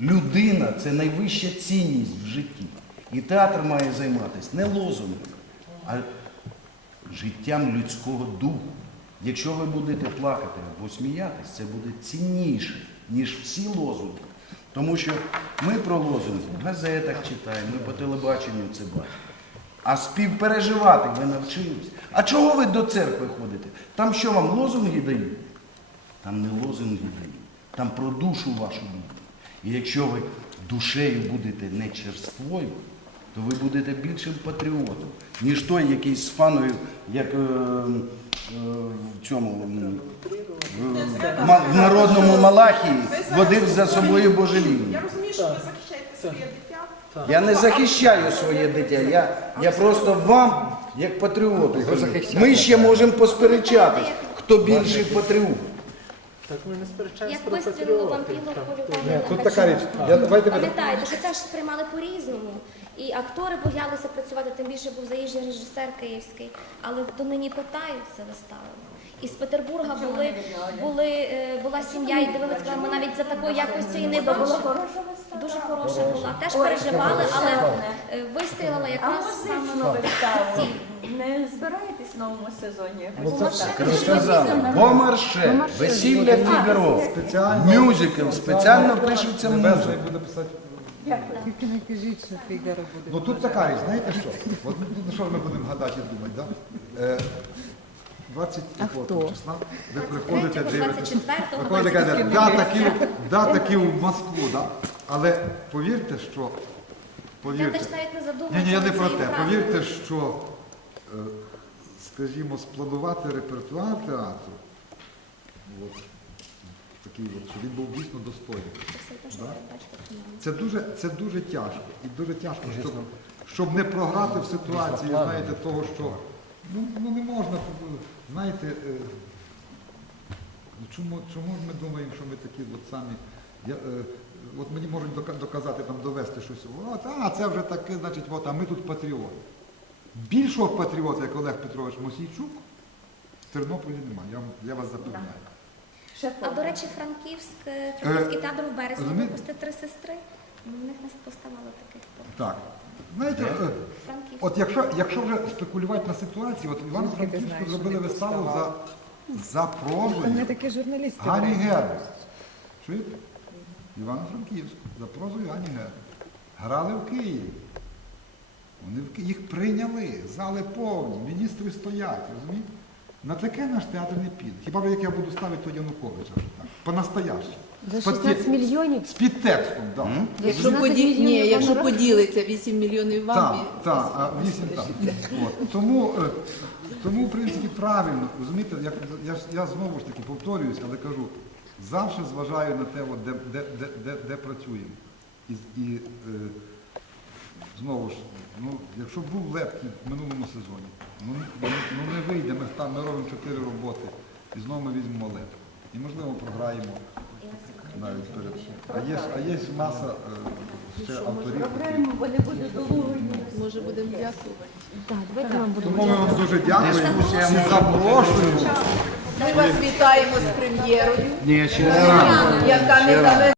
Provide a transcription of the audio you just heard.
Людина це найвища цінність в житті. І театр має займатися не лозунгом, а життям людського духу. Якщо ви будете плакати або сміятись, це буде цінніше, ніж всі лозунги. Тому що ми про лозунги в газетах читаємо, ми по телебаченню це бачимо. А співпереживати ви навчились. А чого ви до церкви ходите? Там що вам лозунги дають? Там не лозунги дають, там про душу вашу думають. І якщо ви душею будете не черствою, то ви будете більшим патріотом, ніж той, який з фаною, як е, е, в цьому м, в, ма- в народному Малахії водив за собою божевільні. Я розумію, що ви захищаєте своє дитя. Я не захищаю своє дитя, я, я просто вам, як патріоту, кажу. ми ще можемо посперечатись, хто більший патріот. Так ми не сперечаємося Як про вистрілило вам патріотів. піло так. полювання на Тут така річ. Я, давайте ми Пам'ятаєте, що теж сприймали по-різному. І актори боялися працювати, тим більше був заїжджий режисер київський, але донині питаються вистави. І з Петербурга були, були, е, була сім'я і дивилися, ми навіть за такої якості і не бачили. Дуже хороша була. Теж переживали, але е, вистрілила якраз саме виставу ці. не збираєтесь в новому сезоні? Бомарше, весілля Фігаро, мюзикл, спеціально пишеться музика. буде писати. Тільки не кажіть, що Фігаро буде. Ну тут така річ, знаєте що? От ну, ну, що ми будемо гадати і думати, да? Е, 20 якого числа ви приходите, 23-го, дивитесь. Приходите, кажете, да, таки, да, таки в Москву, да? Але повірте, що Я повірте, теж навіть не ні, задумуюся. ні, я не про те. Повірте, що, е, скажімо, спланувати репертуар театру, от, такий от, щоб він був дійсно достойний. Це те, що Да? ви бачите в кіно. Це дуже, це дуже тяжко. І дуже тяжко, щоб, щоб не програти в ситуації, знаєте, того, що ну, ну не можна, знаєте, е, ну, чому, чому ж ми думаємо, що ми такі от самі. Я, е, от мені можуть дока- доказати, там, довести щось. От, а, це вже таке, значить, от, а ми тут патріоти. Більшого патріота, як Олег Петрович Мосійчук, в Тернополі немає, я, вам- я вас запевняю. А до речі, Франківськ, е, Франківський театр в березні розумієте? випустив три сестри. Ну, В них не поставало таких. Так. Знаєте, е. От якщо, якщо вже спекулювати на ситуації, от в Івано-Франківську зробили виставу за, за прозою. Гані були. Чуєте? Івано-Франківську, за прозою Гані Гербес. Грали в Києві. Вони в Ки- їх прийняли, зали повні, міністри стоять, розумієте? На таке наш театр не піде. Хіба б як я буду ставити то Януковича вже так? По-настоящему. За З під- 16 мільйонів. З підтекстом, так. Якщо поді... Ні, якщо поділиться 8 мільйонів вам, Так, і- так, а вісім так. От. Тому, е, тому, в принципі, правильно, розумієте, я, ж- я знову ж таки повторююсь, але кажу, завжди зважаю на те, от, де, де, де, де, де працюємо. І, і е, знову ж, ну, якщо був лепкий в минулому сезоні, ну, ну, ну не вийде, ми, там, ми робимо чотири роботи, і знову ми візьмемо лепку. І, можливо, програємо навіть перед. А є, а є маса е, ще авторів. Програємо, бо не буде долгою. може будемо дякувати. Так, давайте вам будемо. Тому ми вам дуже дякуємо. Всі запрошуємо. Ми вас вітаємо з прем'єрою, Ні, ще не яка не